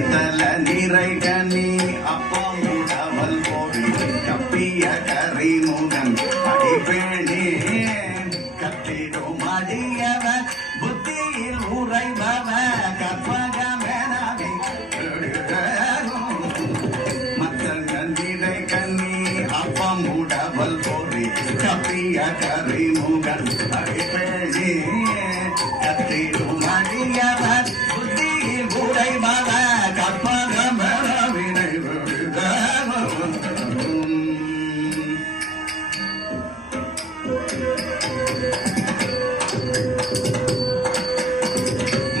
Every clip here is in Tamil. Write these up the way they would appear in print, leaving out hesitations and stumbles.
கைத்தல நிறை கனி அப்பம் உடவல் போடி கப்பிய கரிமுகன் அடிப்பேணி கத்திடும் அடியவன் புத்தியில் உறைபவ கற்பகமெனவே மத்தங்கள் நிறை கனி அப்பம் உடவல் போடி கப்பிய கரிமுகன் அடிப்பேணி கத்திடும் அடியவன் புத்தியில் உறைபவ கற்பகமெனவினை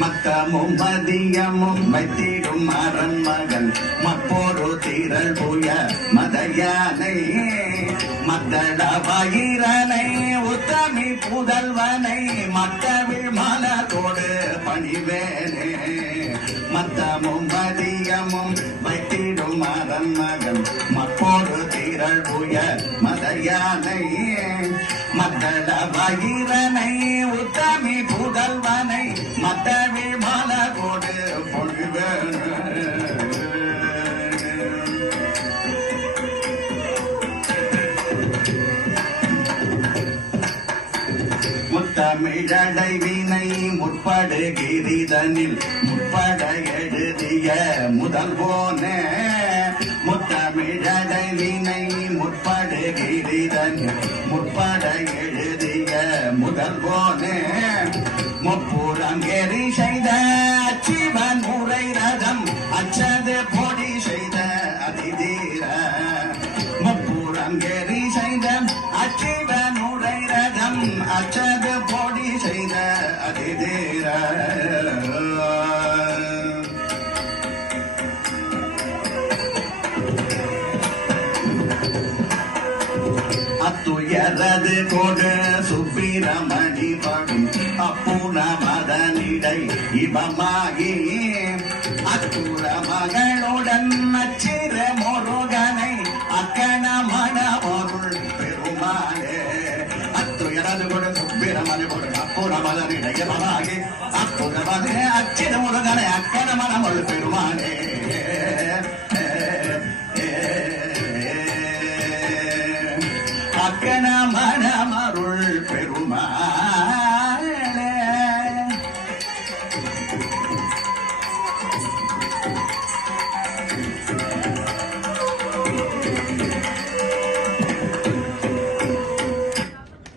மத்தமும் மதியமும் வைத்திடும் அரண் மகன் மப்போரு திரள் புய மதயானை மத்தள பகிரனை உத்தமி புதல்வனை மத்தவிழ் மலரோடு பணிவேனே மத்தமும் மதியமும் வைத்திடும் அரண் மகன் மப்போரு திரள் புய மதயானை மத்தள பகிரனை உத்தமி புதல்வனை மத்தவிழ் மலரோடு பொழிவேனே முத்தமிழடை வினை முற்படுகிரிதனில் முற்பட எழுதிய முதல்வோனே முத்தமிழடை வினை முற்படுகிரிதனில் முற்பட எழுதிய முதல்வோனே முப்புறம் எரி செய்த அச்சிவன் முறை ரதம் அச்சது பொடி செய்த அதிதீர முப்புறம் எரி செய்த அச்சிவன் முறை ரதம் அச்சது பொடி செய்த அதிதீர அத்துயரது கொடு சுப்பிரமணி படும் அப்புற மதனிடை இவமாகி அத்துற மகளுடன் அச்சிற முருகனை அக்கண மணமருள் பெருமாளே அத்துயரது கொடு சுப்பிரமணி படும் அப்புற மதனிடை இவமாகி அப்புற மதனே அச்சிற முருகனை அக்கண மணமருள் பெருமாளே அக்கண மணமருள் பெருமாளே